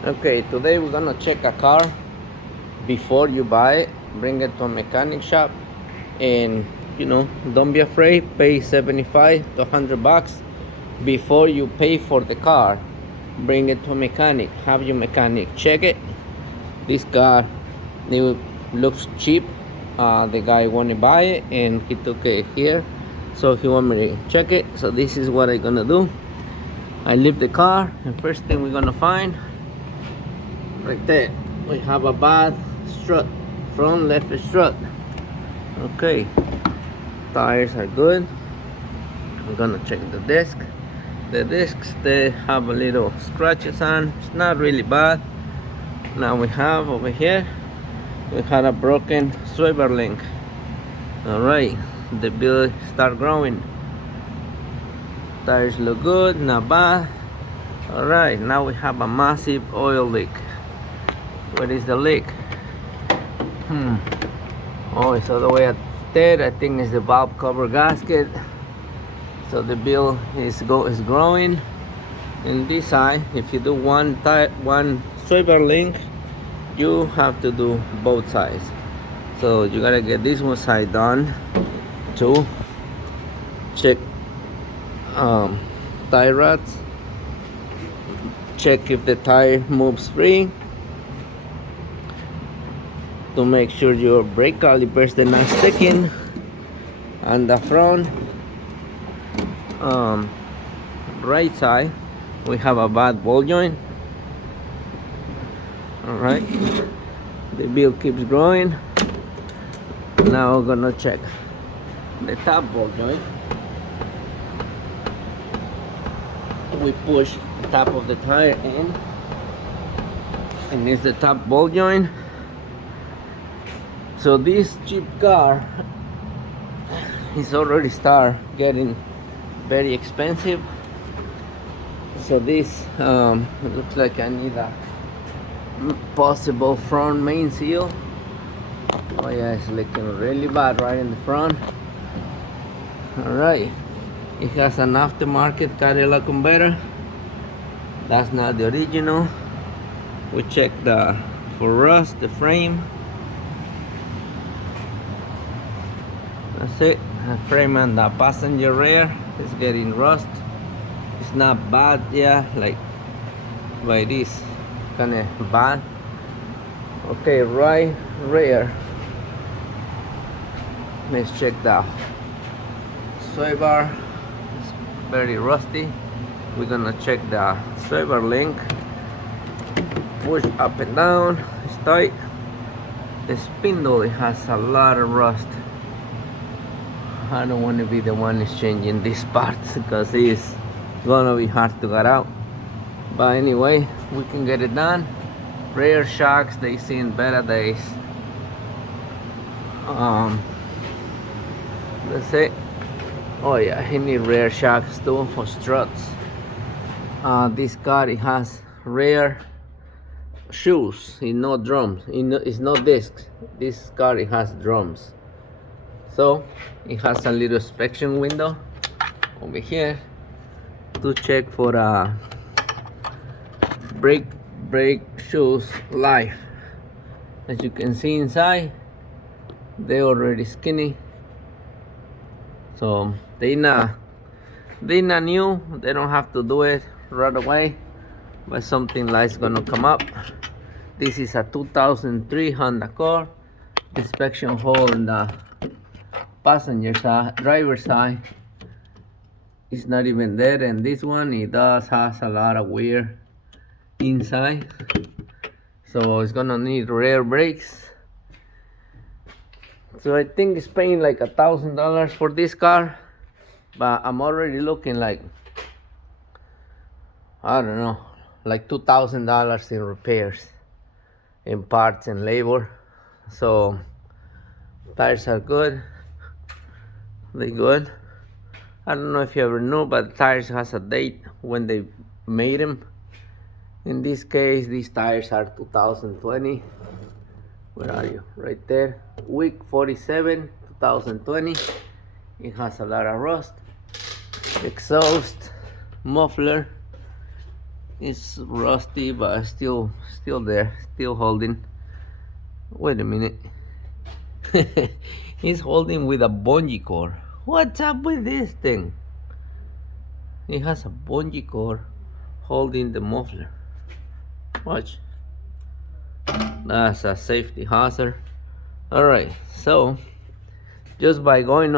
Okay, today we're gonna check a car before you buy it. Bring it to a mechanic shop, and don't be afraid. Pay 75 to 100 bucks before you pay for the car. Bring it to a mechanic. Have your mechanic check it. This car looks cheap. The guy wanna buy it, and he took it here, so he want me to check it. So this is what I'm gonna do. I leave the car, and first thing we're gonna find right there, we have a bad strut, front left strut. Okay, tires are good. I'm gonna check the disc. The discs, they have a little scratches on. It's not really bad. Now we have over here, we had a broken swivel link. All right, the bill start growing. Tires look good, not bad. All right, now we have a massive oil leak. Where is the leak? Oh, it's all the way up there. I think it's the valve cover gasket. So the bill is growing. And this side, if you do one swivel link, you have to do both sides. So you gotta get this one side done to check tie rods. Check if the tire moves free, to make sure your brake calipers are not sticking. On the front right side, we have a bad ball joint. All right, the bill keeps growing. Now we're gonna check the top ball joint. We push the top of the tire in, and it's the top ball joint. So this cheap car is already start getting very expensive. So this it looks like I need a possible front main seal. Oh yeah, it's looking really bad right in the front. All right, it has an aftermarket Cadillac converter. That's not the original. We checked for rust, the frame. That's it. The frame and the passenger rear is getting rust. It's not bad, yeah, like, but it is kind of bad. Okay, right rear. Let's check the sway bar. It's very rusty. We're gonna check the swivel link. Push up and down. It's tight. The spindle, it has a lot of rust. I don't want to be the one exchanging these parts because it's gonna be hard to get out. But anyway, we can get it done. Rear shocks, they seen better days. That's it. Oh yeah, he need rear shocks too for struts. This car, it has rear shoes, it's no drums, it's no discs. This car, it has drums. So it has a little inspection window over here to check for brake shoes life. As you can see inside, they're already skinny. So they not new. They don't have to do it right away, but something like gonna come up. This is a 2003 Honda car. Inspection hole in the passenger side, driver side, it's not even there, and this one, it does has a lot of wear inside, so it's gonna need rear brakes. So I think it's paying like $1,000 for this car, but I'm already looking like, I don't know, like $2,000 in repairs, in parts and labor. So tires are good. They good. I don't know if you ever knew, but tires has a date when they made them. In this case, these tires are 2020. Where are you? Right there. Week 47, 2020. It has a lot of rust. Exhaust, muffler, It's rusty, but still there, still holding. Wait a minute. He's holding with a bungee cord. What's up with this thing? He has a bungee cord holding the muffler. Watch. That's a safety hazard. Alright, so just by going